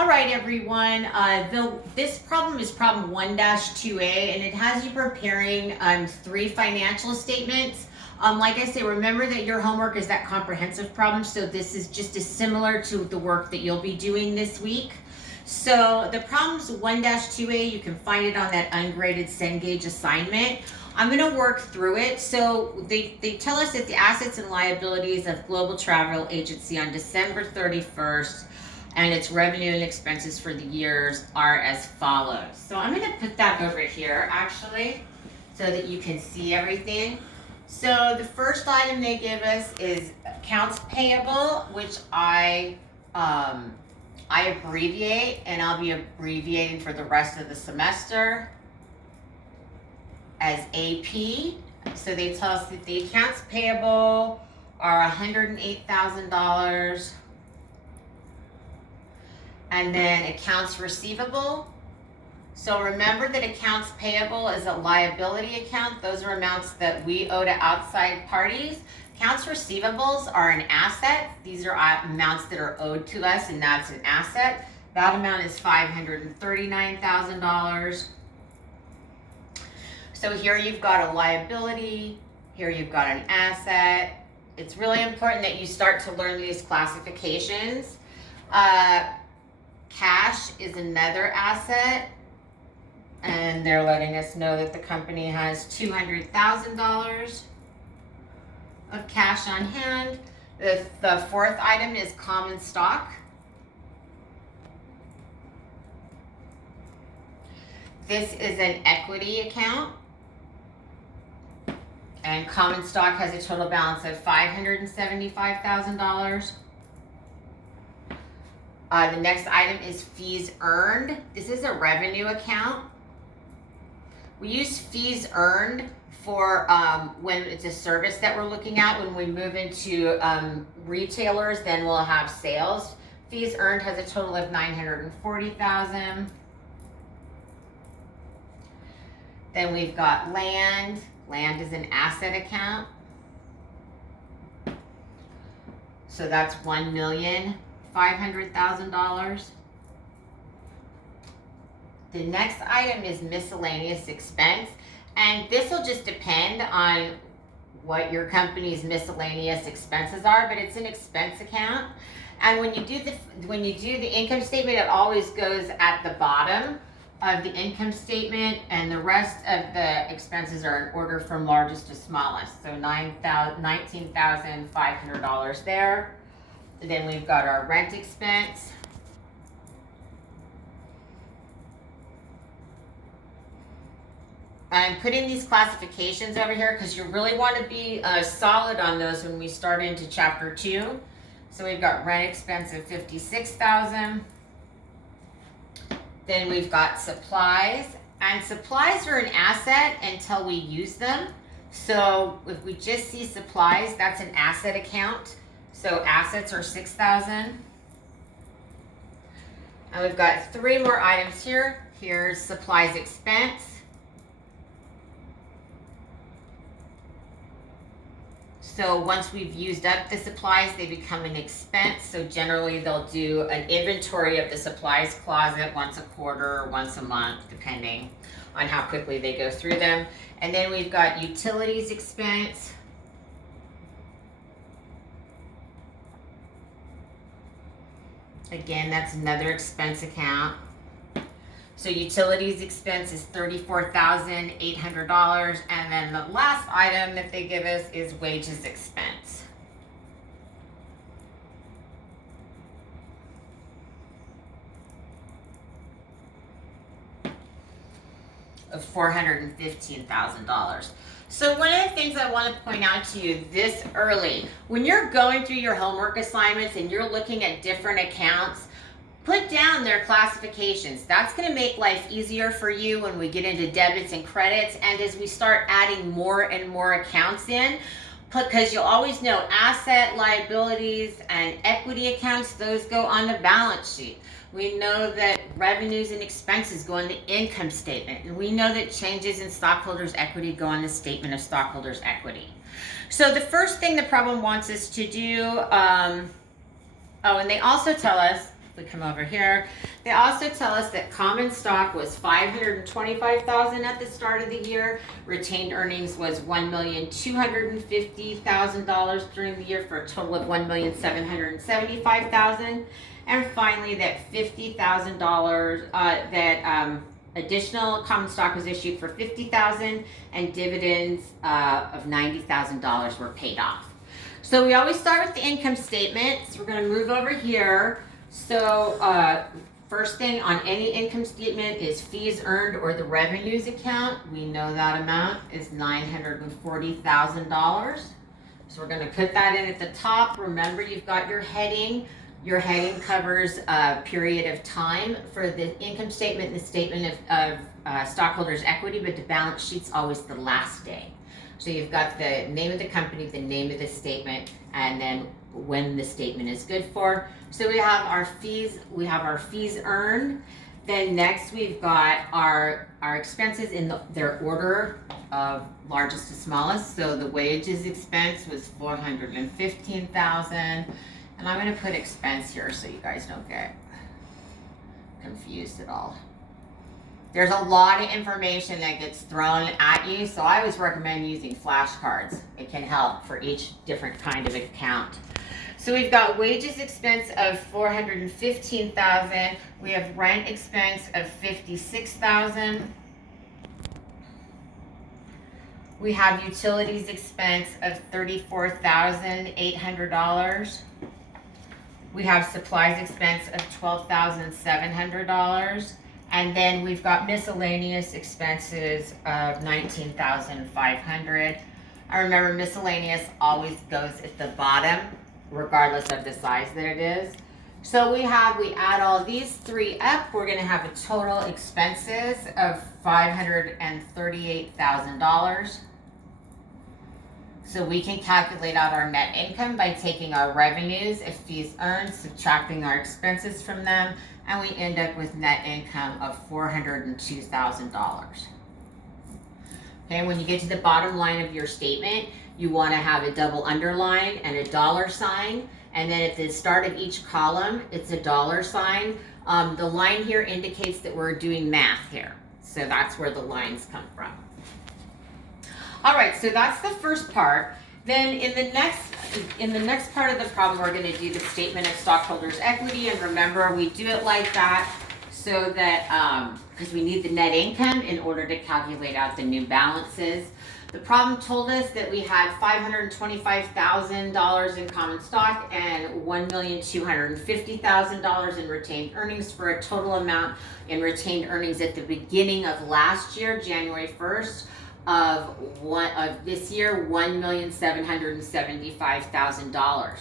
All right, everyone. This problem is problem 1-2A, and it has you preparing 3 financial statements. Like I say, remember that your homework is that comprehensive problem, so this is just as similar to the work that you'll be doing this week. So the problem's 1-2A, you can find it on that ungraded Cengage assignment. I'm going to work through it. So they tell us that the assets and liabilities of Global Travel Agency on December 31st and its revenue and expenses for the years are as follows. So I'm going to put that over here actually so that you can see everything. So the first item they give us is accounts payable, which I abbreviate, and I'll be abbreviating for the rest of the semester as AP. So they tell us that the accounts payable are $108,000. And then accounts receivable. So remember that accounts payable is a liability account. Those are amounts that we owe to outside parties. Accounts receivables are an asset. These are amounts that are owed to us, and that's an asset. That amount is $539,000. So here you've got a liability, here you've got an asset. It's really important that you start to learn these classifications. Cash is another asset, and they're letting us know that the company has $200,000 of cash on hand. The fourth item is common stock. This is an equity account, and common stock has a total balance of $575,000. The next item is fees earned. This is a revenue account. We use fees earned for when it's a service that we're looking at. When we move into retailers, then we'll have sales. Fees earned has a total of $940,000. Then we've got land. Land is an asset account. So that's $1,500,000. The next item is miscellaneous expense, and this will just depend on what your company's miscellaneous expenses are, but it's an expense account. And when you do the income statement, it always goes at the bottom of the income statement, and the rest of the expenses are in order from largest to smallest. So $19,500 there. Then we've got our rent expense. I'm putting these classifications over here because you really want to be solid on those when we start into chapter 2. So we've got rent expense of $56,000. Then we've got supplies, and supplies are an asset until we use them. So if we just see supplies, that's an asset account. So assets are $6,000. And we've got 3 more items here. Here's supplies expense. So once we've used up the supplies, they become an expense. So generally they'll do an inventory of the supplies closet once a quarter or once a month, depending on how quickly they go through them. And then we've got utilities expense. Again, that's another expense account. So utilities expense is $34,800. And then the last item that they give us is wages expense. Of $415,000. So one of the things I want to point out to you this early, when you're going through your homework assignments and you're looking at different accounts, put down their classifications. That's going to make life easier for you when we get into debits and credits, and as we start adding more and more accounts in, because you'll always know asset, liabilities, and equity accounts, those go on the balance sheet. We know that revenues and expenses go on the income statement, and we know that changes in stockholders' equity go on the statement of stockholders' equity. So the first thing the problem wants us to do, and they also tell us we come over here. They also tell us that common stock was $525,000 at the start of the year. Retained earnings was $1,250,000 during the year for a total of $1,775,000. And finally, that $50,000 additional common stock was issued for $50,000, and dividends of $90,000 were paid off. So we always start with the income statement. So we're going to move over here. So first thing on any income statement is fees earned or the revenues account. We know that amount is $940,000. So we're going to put that in at the top. Remember, you've got your heading. Your heading covers a period of time for the income statement and the statement of stockholders' equity, but the balance sheet's always the last day. So you've got the name of the company, the name of the statement, and then when the statement is good for. So we have our fees earned. Then next we've got our expenses in their order of largest to smallest. So the wages expense was $415,000. And I'm going to put expense here so you guys don't get confused at all. There's a lot of information that gets thrown at you, so I always recommend using flashcards. It can help for each different kind of account. So we've got wages expense of $415,000. We have rent expense of $56,000. We have utilities expense of $34,800. We have supplies expense of $12,700. And then we've got miscellaneous expenses of $19,500. I remember miscellaneous always goes at the bottom, regardless of the size that it is. So we add all these three up, we're gonna have a total expenses of $538,000. So we can calculate out our net income by taking our revenues and fees earned, subtracting our expenses from them, and we end up with net income of $402,000. Okay, when you get to the bottom line of your statement, you want to have a double underline and a dollar sign, and then at the start of each column, it's a dollar sign. The line here indicates that we're doing math here, so that's where the lines come from. All right, so that's the first part. Then in the next part of the problem, we're going to do the statement of stockholders' equity, and remember, we do it like that so that because we need the net income in order to calculate out the new balances. The problem told us that we had $525,000 in common stock and $1,250,000 in retained earnings, for a total amount in retained earnings at the beginning of last year, January 1st. Of this year, $1,775,000.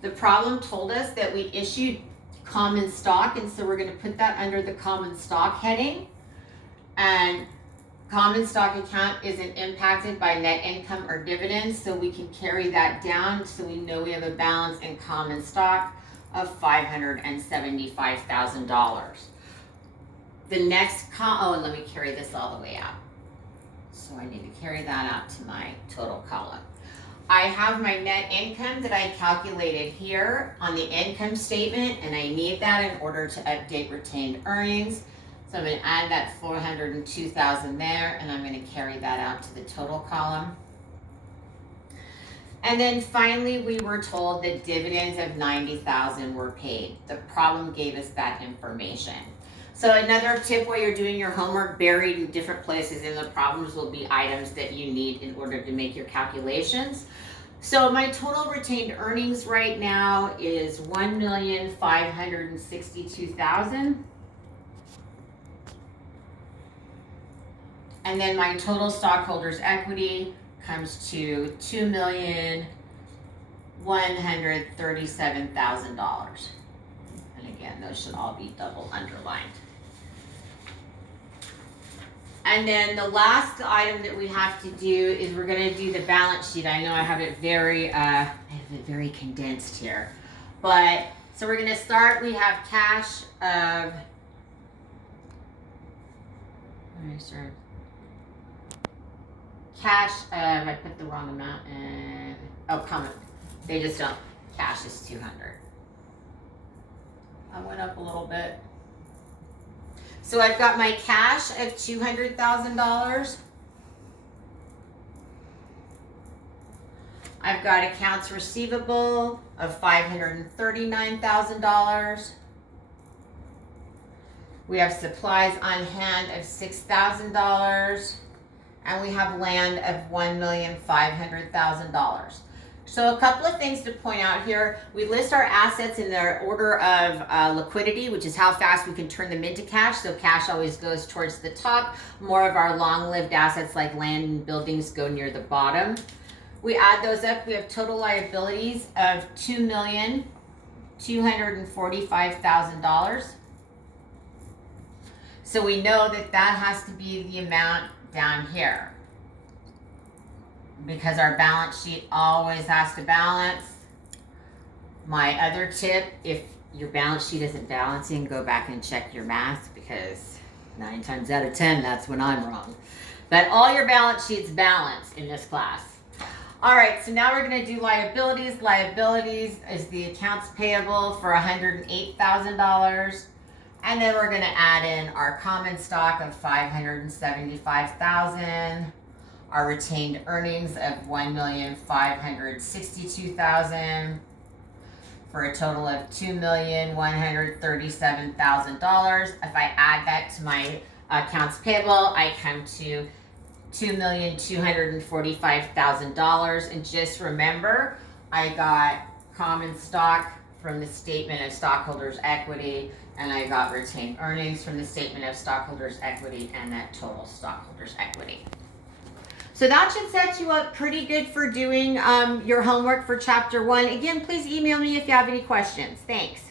The problem told us that we issued common stock, and so we're going to put that under the common stock heading. And common stock account isn't impacted by net income or dividends, so we can carry that down, so we know we have a balance in common stock of $575,000. The next let me carry this all the way out. So I need to carry that out to my total column. I have my net income that I calculated here on the income statement, and I need that in order to update retained earnings. So I'm going to add that $402,000 there, and I'm going to carry that out to the total column. And then finally, we were told that dividends of $90,000 were paid. The problem gave us that information. So another tip while you're doing your homework, buried in different places in the problems will be items that you need in order to make your calculations. So my total retained earnings right now is $1,562,000. And then my total stockholders' equity comes to $2,137,000. And again, those should all be double underlined. And then the last item that we have to do is we're going to do the balance sheet. I know I have it very condensed here, but so we're going to start. We have cash of. I put the wrong amount in. Oh, common. They just don't. Cash is $200. went up a little bit. So I've got my cash of $200,000. I've got accounts receivable of $539,000. We have supplies on hand of $6,000. And we have land of $1,500,000. So a couple of things to point out here. We list our assets in their order of liquidity, which is how fast we can turn them into cash. So cash always goes towards the top. More of our long-lived assets like land and buildings go near the bottom. We add those up. We have total liabilities of $2,245,000. So we know that that has to be the amount down here, because our balance sheet always has to balance. My other tip, if your balance sheet isn't balancing, go back and check your math, because 9 times out of 10, that's when I'm wrong. But all your balance sheets balance in this class. All right, so now we're going to do liabilities. Liabilities is the accounts payable for $108,000. And then we're going to add in our common stock of $575,000, our retained earnings of $1,562,000, for a total of $2,137,000. If I add that to my accounts payable, I come to $2,245,000. And just remember, I got common stock from the statement of stockholders' equity, and I got retained earnings from the statement of stockholders' equity and that total stockholders' equity. So that should set you up pretty good for doing your homework for Chapter 1. Again, please email me if you have any questions. Thanks.